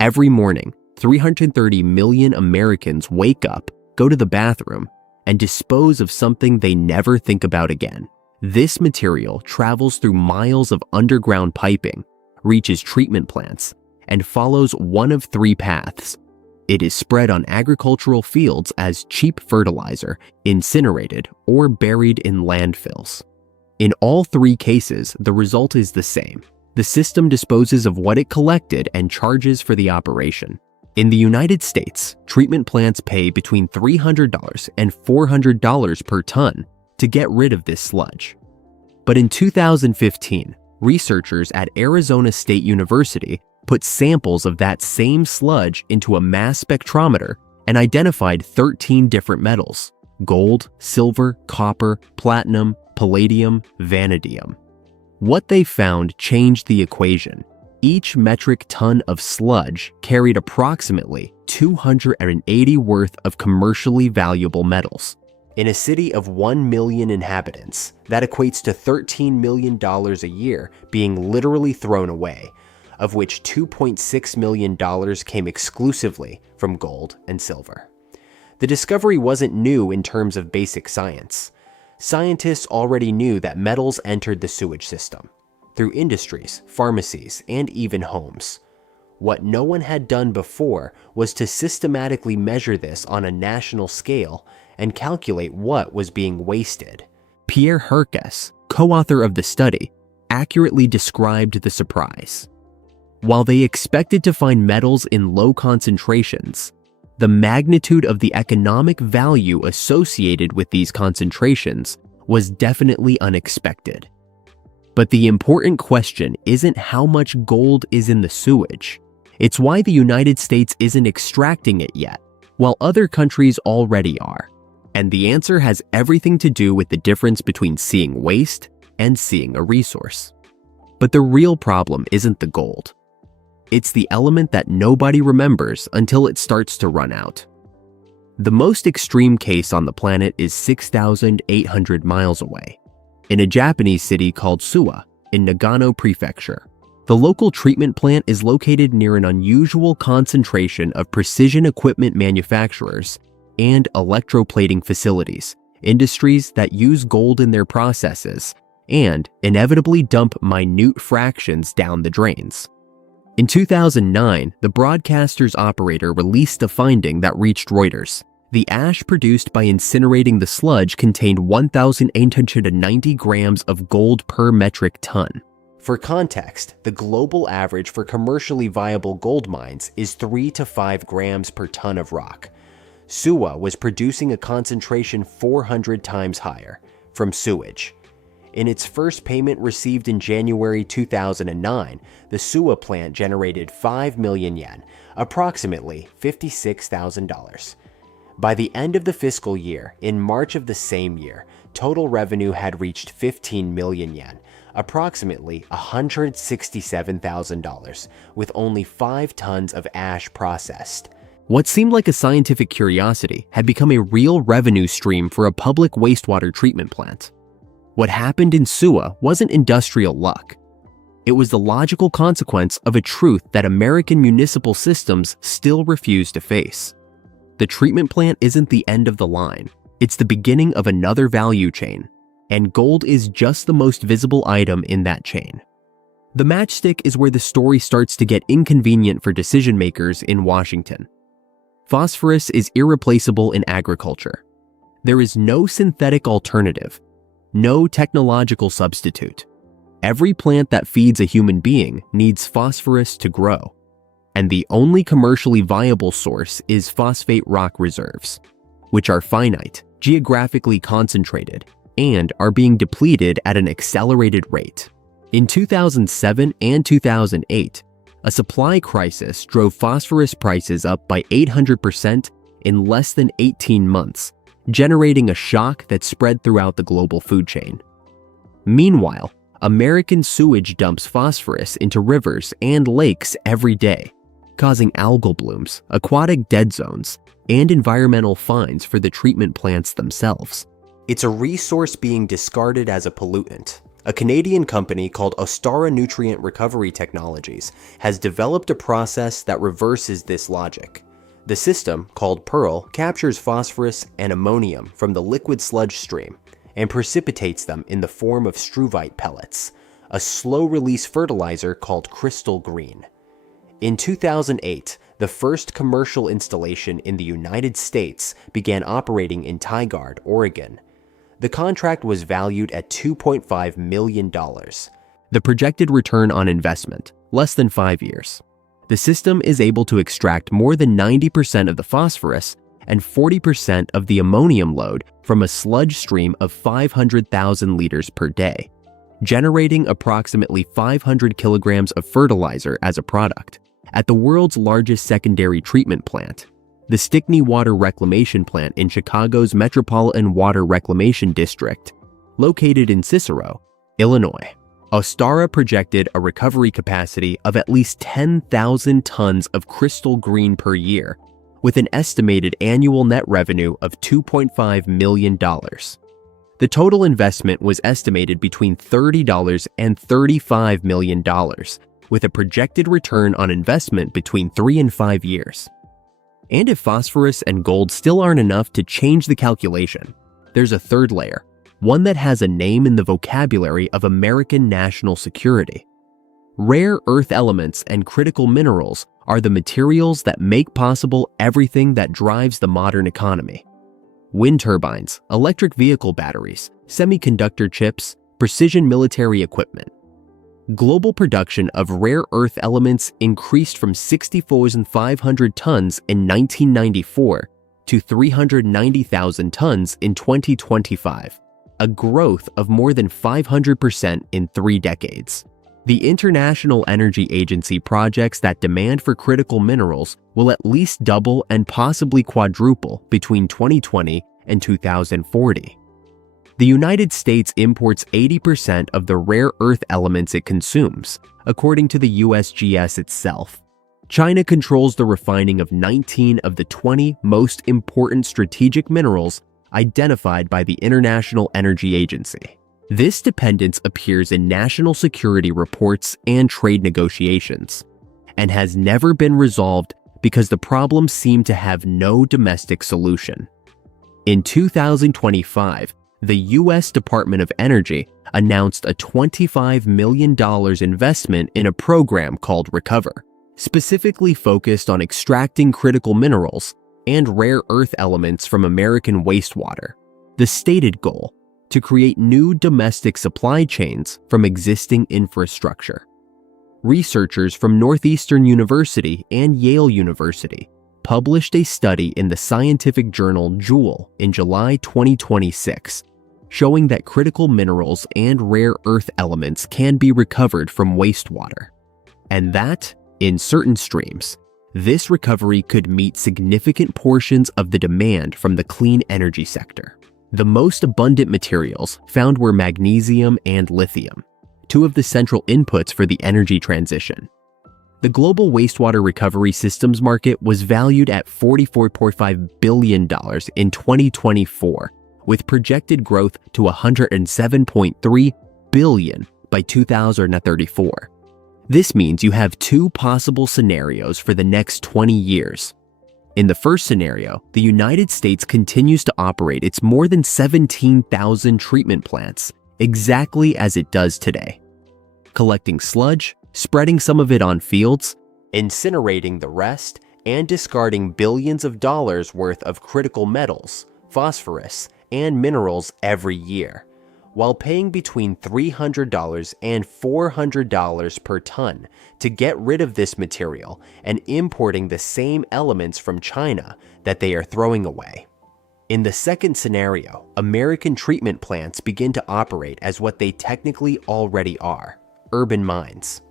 Every morning, 330 million Americans wake up, go to the bathroom, and dispose of something they never think about again. This material travels through miles of underground piping, reaches treatment plants, and follows one of three paths. It is spread on agricultural fields as cheap fertilizer, incinerated, or buried in landfills. In all three cases, the result is the same. The system disposes of what it collected and charges for the operation. In the United States, treatment plants pay between $300 and $400 per ton to get rid of this sludge. But in 2015, researchers at Arizona State University put samples of that same sludge into a mass spectrometer and identified 13 different metals: gold, silver, copper, platinum, palladium, vanadium. What they found changed the equation. Each metric ton of sludge carried approximately 280 worth of commercially valuable metals. In a city of 1 million inhabitants, that equates to $13 million a year being literally thrown away, of which $2.6 million came exclusively from gold and silver. The discovery wasn't new in terms of basic science. Scientists already knew that metals entered the sewage system through industries, pharmacies, and even homes. What no one had done before was to systematically measure this on a national scale and calculate what was being wasted. Pierre Herkes, co-author of the study, accurately described the surprise. While they expected to find metals in low concentrations, the magnitude of the economic value associated with these concentrations was definitely unexpected. But the important question isn't how much gold is in the sewage. It's why the United States isn't extracting it yet, while other countries already are. And the answer has everything to do with the difference between seeing waste and seeing a resource. But the real problem isn't the gold. It's the element that nobody remembers until it starts to run out. The most extreme case on the planet is 6,800 miles away, in a Japanese city called Suwa in Nagano Prefecture. The local treatment plant is located near an unusual concentration of precision equipment manufacturers and electroplating facilities, industries that use gold in their processes and inevitably dump minute fractions down the drains. In 2009, the broadcaster's operator released a finding that reached Reuters. The ash produced by incinerating the sludge contained 1,890 grams of gold per metric ton. For context, the global average for commercially viable gold mines is 3 to 5 grams per ton of rock. Suwa was producing a concentration 400 times higher from sewage. In its first payment received in January 2009, the Suwa plant generated 5 million yen, approximately $56,000. By the end of the fiscal year, in March of the same year, total revenue had reached 15 million yen, approximately $167,000, with only 5 tons of ash processed. What seemed like a scientific curiosity had become a real revenue stream for a public wastewater treatment plant. What happened in Suwa wasn't industrial luck. It was the logical consequence of a truth that American municipal systems still refuse to face. The treatment plant isn't the end of the line. It's the beginning of another value chain, and gold is just the most visible item in that chain. The matchstick is where the story starts to get inconvenient for decision makers in Washington. Phosphorus is irreplaceable in agriculture. There is no synthetic alternative, no technological substitute. Every plant that feeds a human being needs phosphorus to grow, and the only commercially viable source is phosphate rock reserves, which are finite, geographically concentrated, and are being depleted at an accelerated rate. In 2007 and 2008, a supply crisis drove phosphorus prices up by 800% in less than 18 months, generating a shock that spread throughout the global food chain. Meanwhile, American sewage dumps phosphorus into rivers and lakes every day, causing algal blooms, aquatic dead zones, and environmental fines for the treatment plants themselves. It's a resource being discarded as a pollutant, A Canadian company called Ostara Nutrient Recovery Technologies has developed a process that reverses this logic. The system, called Pearl, captures phosphorus and ammonium from the liquid sludge stream and precipitates them in the form of struvite pellets, a slow-release fertilizer called crystal green. In 2008, the first commercial installation in the United States began operating in Tigard, Oregon. The contract was valued at $2.5 million. The projected return on investment, less than 5 years. The system is able to extract more than 90% of the phosphorus and 40% of the ammonium load from a sludge stream of 500,000 liters per day, generating approximately 500 kilograms of fertilizer as a product. At the world's largest secondary treatment plant, the Stickney Water Reclamation Plant in Chicago's Metropolitan Water Reclamation District, located in Cicero, Illinois, Ostara projected a recovery capacity of at least 10,000 tons of crystal green per year, with an estimated annual net revenue of $2.5 million. The total investment was estimated between $30 and $35 million, with a projected return on investment between 3 and 5 years. And if phosphorus and gold still aren't enough to change the calculation, there's a third layer, one that has a name in the vocabulary of American national security. Rare earth elements and critical minerals are the materials that make possible everything that drives the modern economy. Wind turbines, electric vehicle batteries, semiconductor chips, precision military equipment. Global production of rare earth elements increased from 60,500 tons in 1994 to 390,000 tons in 2025, a growth of more than 500% in 3 decades. The International Energy Agency projects that demand for critical minerals will at least double and possibly quadruple between 2020 and 2040. The United States imports 80% of the rare earth elements it consumes, according to the USGS itself. China controls the refining of 19 of the 20 most important strategic minerals identified by the International Energy Agency. This dependence appears in national security reports and trade negotiations, and has never been resolved because the problems seem to have no domestic solution. In 2025, the U.S. Department of Energy announced a $25 million investment in a program called Recover, specifically focused on extracting critical minerals and rare earth elements from American wastewater. The stated goal: to create new domestic supply chains from existing infrastructure. Researchers from Northeastern University and Yale University published a study in the scientific journal Joule in July 2026, showing that critical minerals and rare earth elements can be recovered from wastewater, and that, in certain streams, this recovery could meet significant portions of the demand from the clean energy sector. The most abundant materials found were magnesium and lithium, 2 of the central inputs for the energy transition. The global wastewater recovery systems market was valued at $44.5 billion in 2024, with projected growth to $107.3 billion by 2034. This means you have 2 possible scenarios for the next 20 years. In the first scenario, the United States continues to operate its more than 17,000 treatment plants exactly as it does today, collecting sludge, spreading some of it on fields, incinerating the rest, and discarding billions of dollars worth of critical metals, phosphorus, and minerals every year, while paying between $300 and $400 per ton to get rid of this material and importing the same elements from China that they are throwing away. In the second scenario, American treatment plants begin to operate as what they technically already are: urban mines.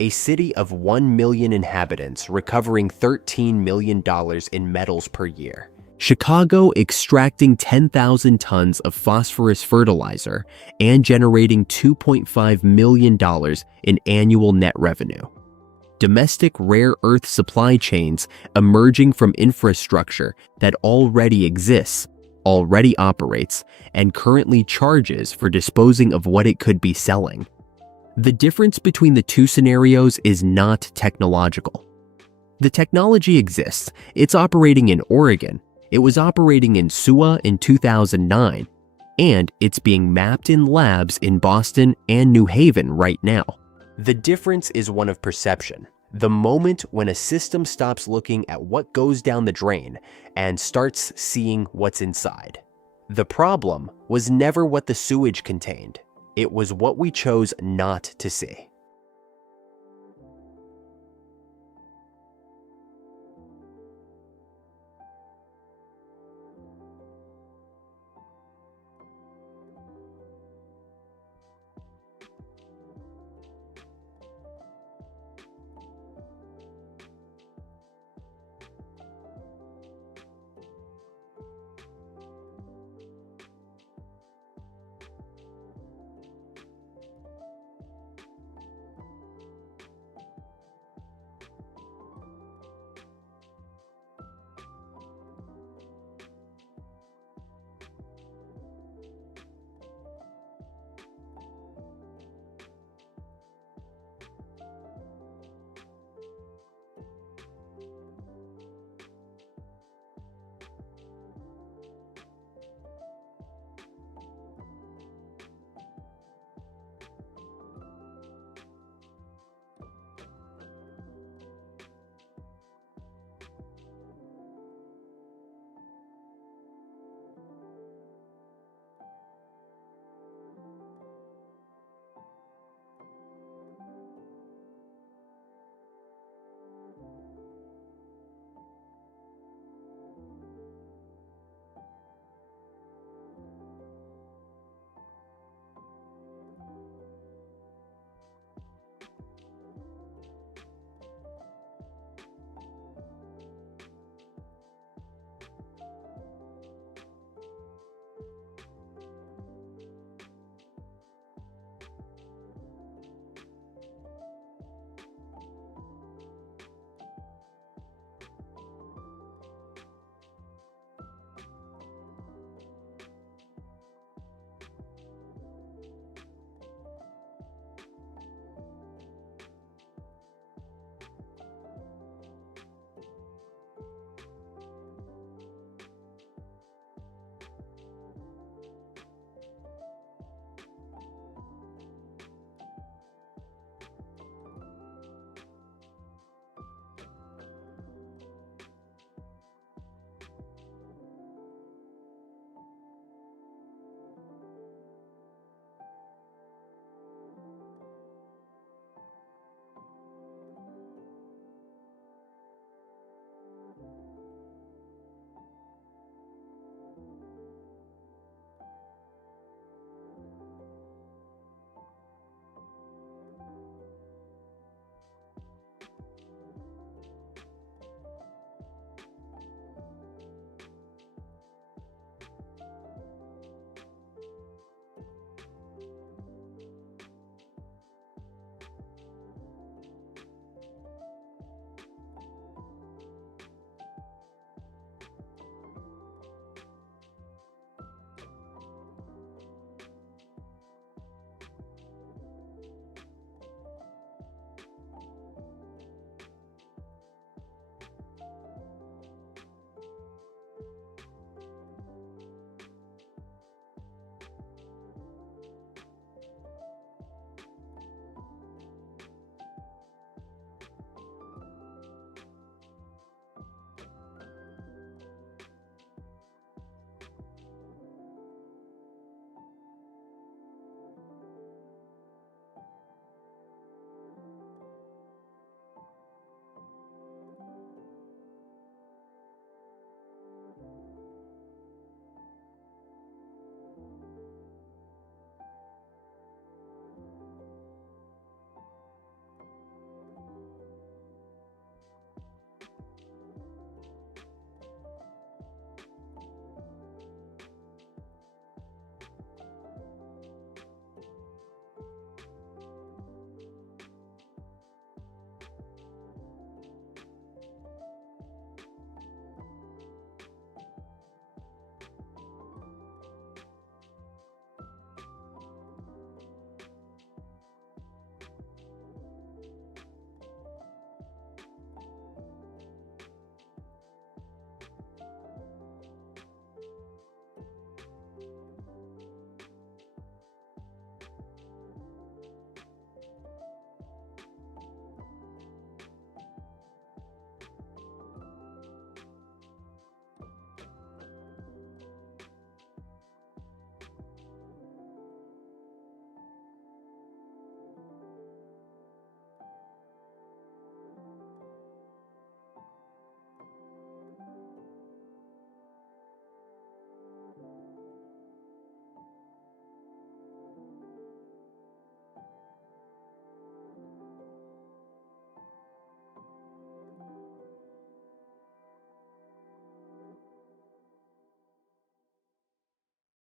A city of 1 million inhabitants recovering $13 million in metals per year. Chicago extracting 10,000 tons of phosphorus fertilizer and generating $2.5 million in annual net revenue. Domestic rare earth supply chains emerging from infrastructure that already exists, already operates and currently charges for disposing of what it could be selling. The difference between the two scenarios is not technological. The technology exists. It's operating in Oregon. It was operating in Suwa in 2009, and it's being mapped in labs in Boston and New Haven right now. The difference is one of perception. The moment when a system stops looking at what goes down the drain and starts seeing what's inside. The problem was never what the sewage contained. It was what we chose not to see.